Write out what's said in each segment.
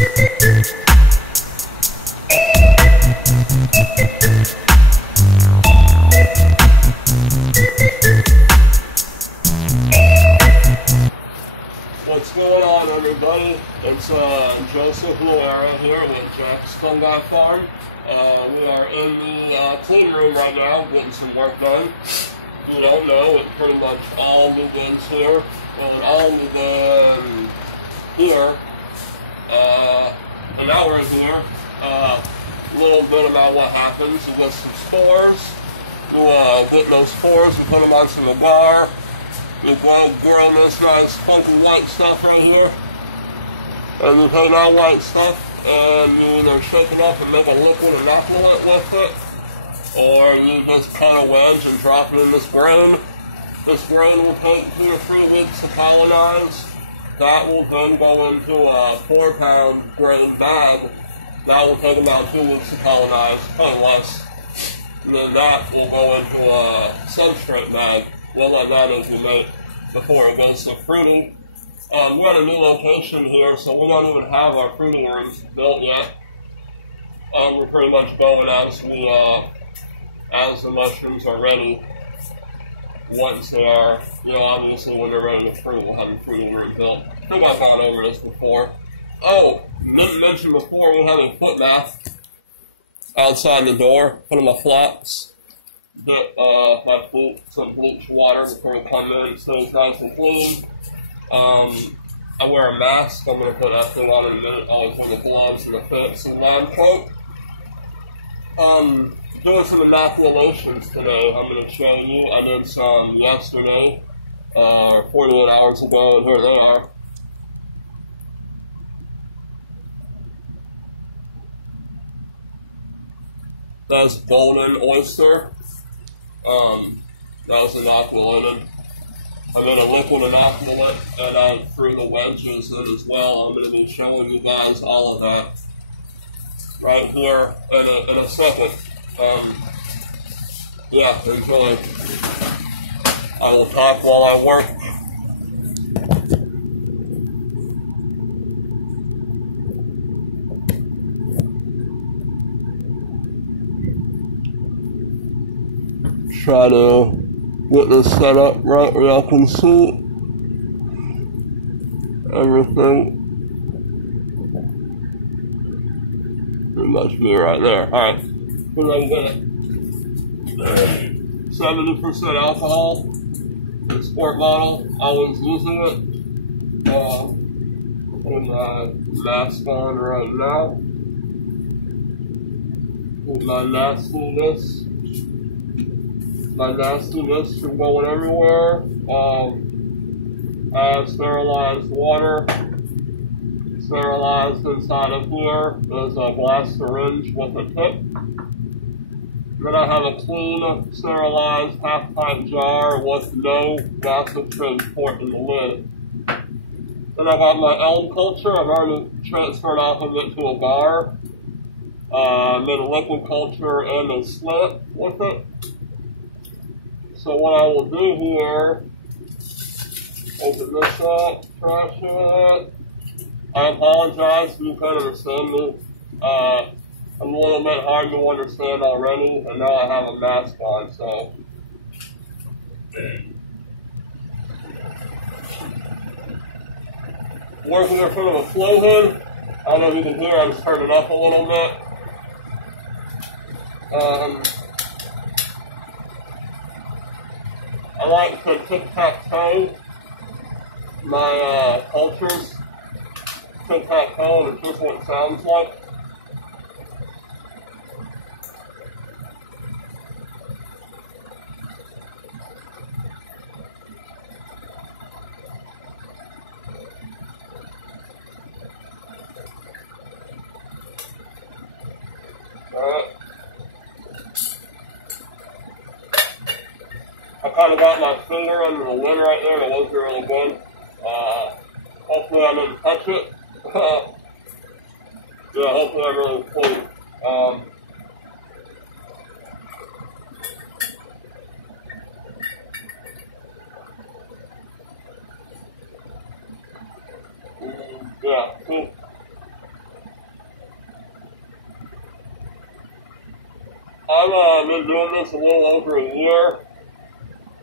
What's going on, everybody? It's Joseph Loera here with JaxFungiFarm. We are in the clean room right now, getting some work done. If you don't know, it pretty much all begins here. Well, it all began here. And now we're here. A little bit about what happens. You get some spores. You get those spores and put them on some agar. You grow this nice funky white stuff right here. And you take that white stuff and you either shake it up and make a liquid inoculant with it, or you just cut a wedge and drop it in this grain. This grain will take 2 or 3 weeks to colonize. That will then go into a 4-pound grain bag. That will take about 2 weeks to colonize, probably less. And then that will go into a substrate bag. We'll let that incubate before it goes to fruiting. We got a new location here, so we don't even have our fruiting rooms built yet. We're pretty much going as the mushrooms are ready. Once they are, obviously when they're ready to fruit, we'll have a fruiting room built. I think I've gone over this before. Oh, didn't mention before, we have a foot bath outside the door. Put them a flops. Get some bleach water before we come in, so it's nice and clean. I wear a mask. I'm going to put that thing on in a minute. I always wear the gloves and the fancy lab coat. Doing some inoculations today. I'm going to show you. I did some yesterday, 48 hours ago, and here they are. That's golden oyster. That was inoculated. I made a liquid inoculant, and I threw the wedges in as well. I'm going to be showing you guys all of that right here in a second. Yeah, enjoy. I will talk while I work. Try to get this set up right where y'all can see everything. Pretty much me right there. Alright, put it in it. 70% alcohol. The sport bottle. I was using it. Putting my mask on right now. With my nastiness. My nastiness from going everywhere. I have sterilized water. Sterilized inside of here is a glass syringe with a tip. Then I have a clean, sterilized half-pint jar with no massive transport in the lid. Then I got my elm culture. I've already transferred off of it to a bar. Made a liquid culture and a slit with it. So what I will do here, open this up, trash it. I apologize if you can't understand me. I'm a little bit hard to understand already, and now I have a mask on, so. Working in front of a flow hood. I don't know if you can hear, I just turned it up a little bit. I like to tic-tac-toe my cultures. Tic-tac-toe, and it's just what it sounds like. Alright. I kind of got my finger under the lid right there, and it wasn't really good. Hopefully I didn't touch it. Yeah, hopefully I'm really clean. Yeah, cool. I've been doing this a little over a year.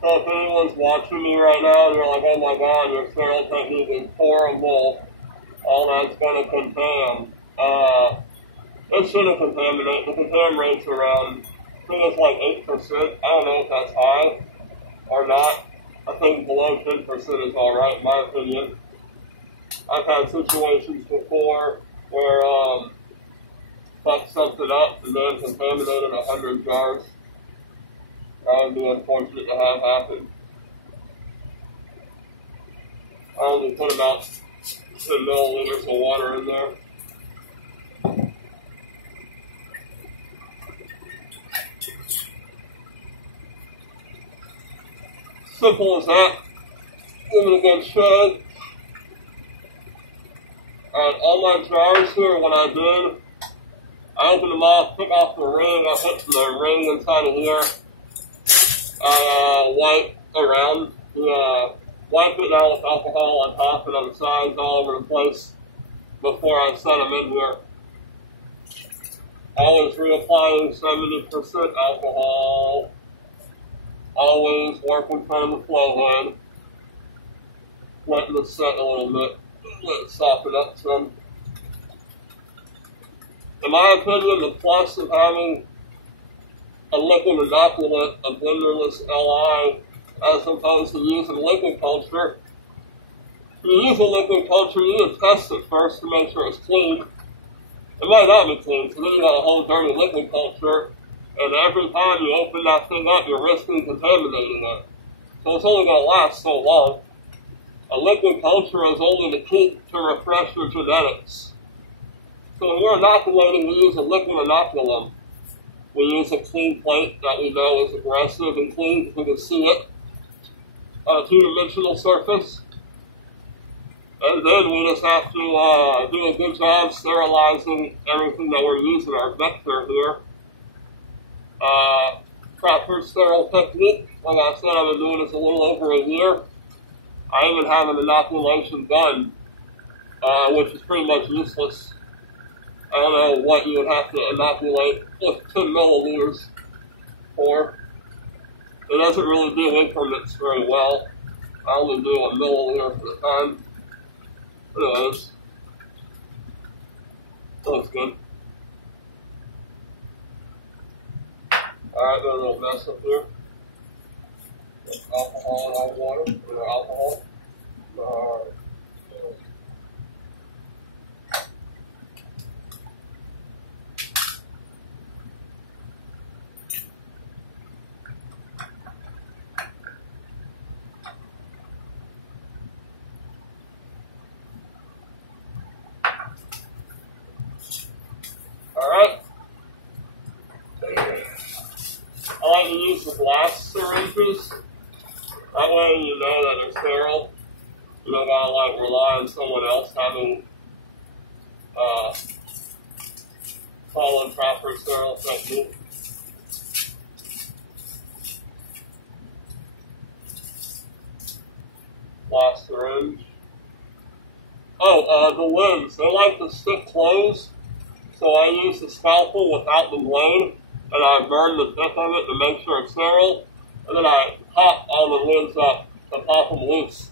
So if anyone's watching me right now and you're like, oh my god, your sterile technique is horrible, all that's going to contam. It shouldn't contaminate. The contam rate's around, I think it's like 8%. I don't know if that's high or not. I think below 10% is alright, in my opinion. I've had situations before where fucked something up and then contaminated 100 jars. That would be unfortunate to have happen. I only put about 10 milliliters of water in there. Simple as that. Give it a good shake. And all my jars here, what I did, I opened them off, took off the ring, I put the ring inside of here. I wipe around, wipe it down with alcohol on top and on the sides, all over the place before I set them in here. Always reapplying 70% alcohol. Always work in front of the flow head. Letting it set a little bit. Let it soften up some. In my opinion, the plus of having a liquid inoculant, a blenderless LI, as opposed to using liquid culture. If you use a liquid culture, you need to test it first to make sure it's clean. It might not be clean, so then you got a whole dirty liquid culture, and every time you open that thing up, you're risking contaminating it. So it's only going to last so long. A liquid culture is only the key to refresh your genetics. So when we're inoculating, we use a liquid inoculum. We use a clean plate that we know is aggressive and clean because we can see it on a two-dimensional surface. And then we just have to do a good job sterilizing everything that we're using, our vector here. Proper sterile technique. Like I said, I've been doing this a little over a year. I even have an inoculation gun, which is pretty much useless. I don't know what you would have to inoculate with 10 milliliters for. It doesn't really do increments very well. I only do a milliliter at a time. Anyways, that's good. Alright, got a little mess up here. Alcohol and hot water, or alcohol. Alright. I like to use the glass syringes. That way you know that they're sterile. You don't gotta like rely on someone else having followed proper sterile technique. Glass syringe. Oh, the limbs. They like to stick closed. So I use the scalpel without the blade, and I burn the tip of it to make sure it's sterile, and then I pop all the lids up to pop them loose.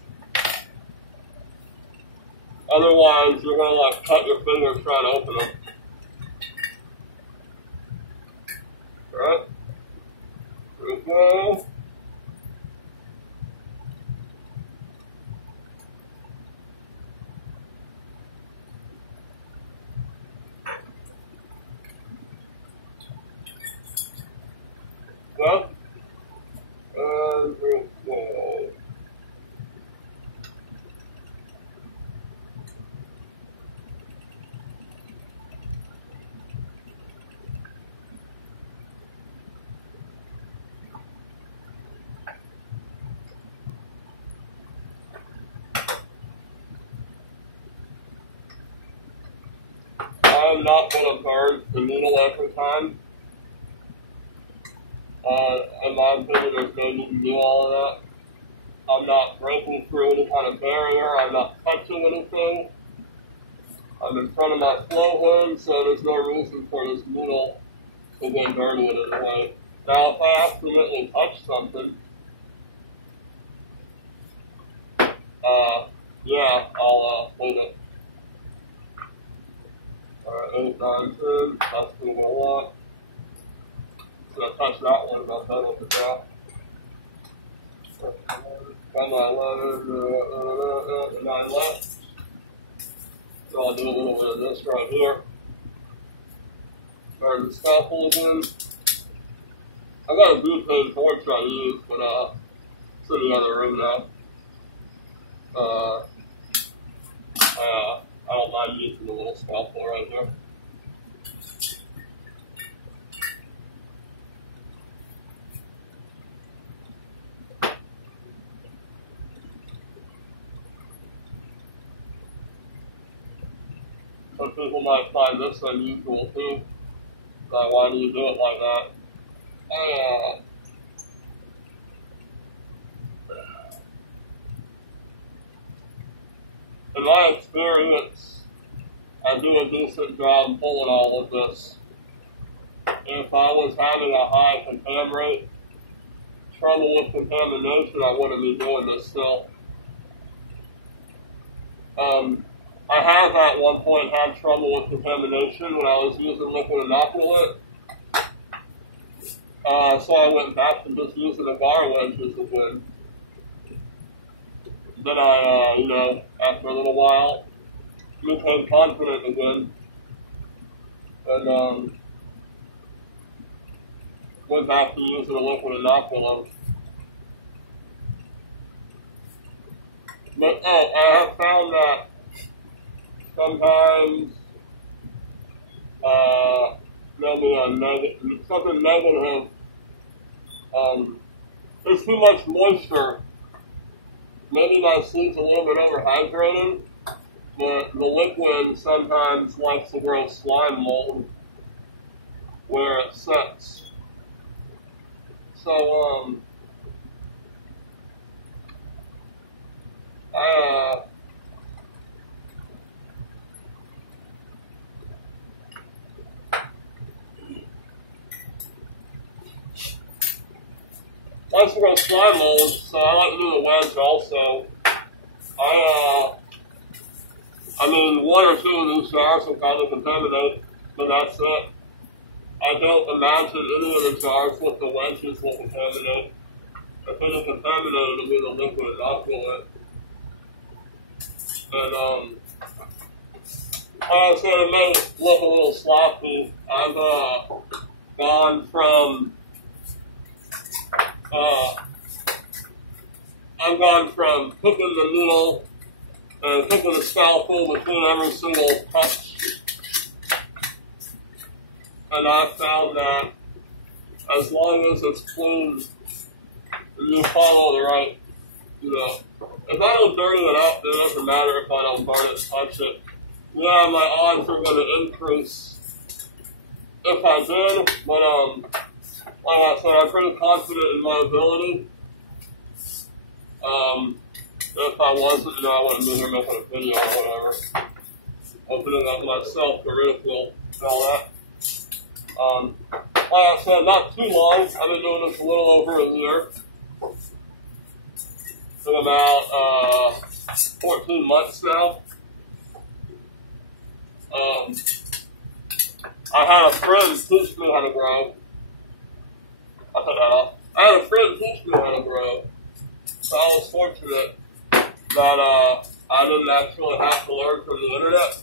Otherwise, you're going to like cut your fingers trying to open them. Alright. Here we go. And here we go. I'm not going to burn the needle every time. In my opinion, there's no need to do all of that. I'm not breaking through any kind of barrier. I'm not touching anything. I'm in front of my flow hood, so there's no reason for this needle to get dirty in any way. Now, if I accidentally touch something, yeah, I'll clean it. Alright, 8, 9, 10, that's what I want. So I touch that one, I'll done with the graph. Got my 9 left. So I'll do a little bit of this right here. There's the scalpel again. I got a butane torch I use, but it's in the other room now. I don't mind using the little scalpel right here. Some people might find this unusual too. Like, why do you do it like that? In my experience, I do a decent job pulling all of this. If I was having a high contam rate, trouble with contamination, I wouldn't be doing this still. I have at one point had trouble with contamination when I was using liquid inoculant. So I went back to just using the bar wedges again. Then I, after a little while, became confident again. And, went back to using a liquid inoculant. But, I have found that sometimes, there'll be something negative. There's too much moisture. Maybe my seed's a little bit overhydrated, but the liquid sometimes likes to grow slime mold where it sets. So, likes to grow slime mold, so I like to do the wedge also. I mean, 1 or 2 of these jars will kind of contaminate, but that's it. I don't imagine any of the jars with the wedges will contaminate. If any contaminated, it'll be the liquid inoculant. And, so it may look a little sloppy. I've gone from cooking the needle and cooking the scalpel between every single touch. And I found that as long as it's clean, you follow the right, if I don't dirty it up, it doesn't matter if I don't burn it and touch it. Yeah, my odds are going to increase if I did, but like I said, I'm pretty confident in my ability. If I wasn't, I wouldn't be here making a video or whatever. Opening up myself to ridicule and all that. Like I said, not too long. I've been doing this a little over a year. It's been about 14 months now. I had a friend teach me how to grow. I cut that off. I had a friend teach me how to grow. So I was fortunate that I didn't actually have to learn from the internet.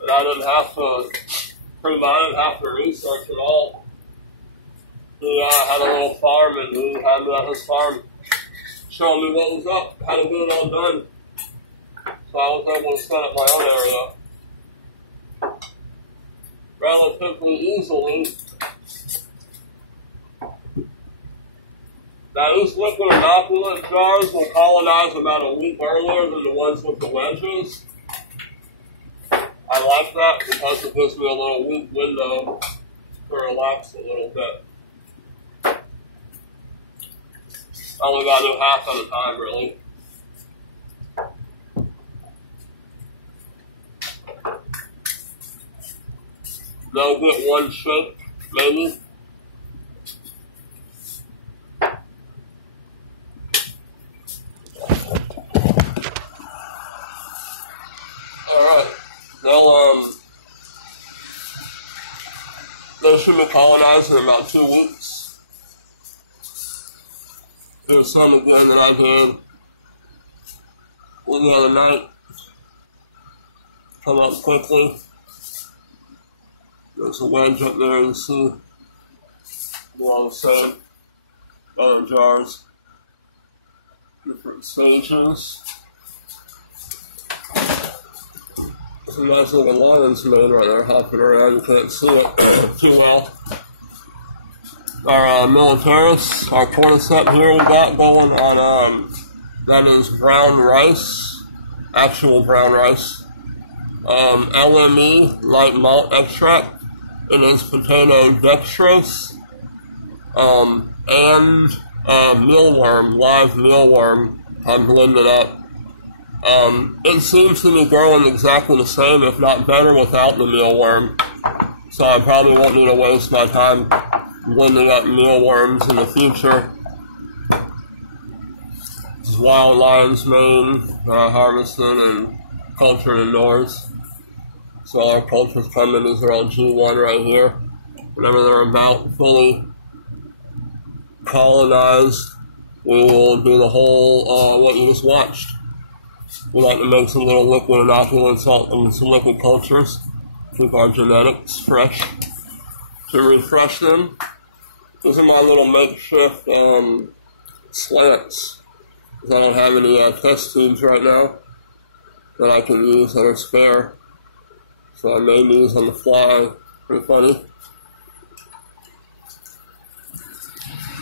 And I didn't have to research at all. He had a little farm, and he had me at his farm showing me what was up, how to get it all done. So I was able to set up my own area relatively easily. Now, these liquid inoculant jars will colonize about a week earlier than the ones with the wedges. I like that because it gives me a little week window to relax a little bit. I only got to do half at a time, really. They'll get one shake maybe. Alright, they should be colonized in about 2 weeks. There's some again that I did the other night. Come up quickly. There's a wedge up there, you see. They're all the same. Other jars. Different stages. Some nice little lines made right there, hopping around. You can't see it too well. Our militaris, our cordyceps here we got going on, that is brown rice, actual brown rice. LME, light malt extract. It is potato dextrose, and mealworm, live mealworm. I blended up. It seems to be growing exactly the same, if not better, without the mealworm. So I probably won't need to waste my time blending up mealworms in the future. This is wild lion's mane, harvested and cultured indoors. So our cultures come in, these are all G1 right here. Whenever they're about fully colonized, we will do the whole, what you just watched. We like to make some little liquid inoculants and some liquid cultures. Keep our genetics fresh. To refresh them, these are my little makeshift slants. I don't have any test tubes right now that I can use that are spare. So I made these on the fly. Pretty funny.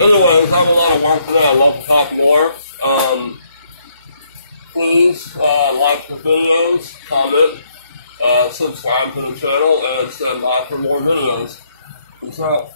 Anyways, I have a lot of work today. I love to talk more. Please like the videos, comment, subscribe to the channel, and stand by for more videos. Peace out.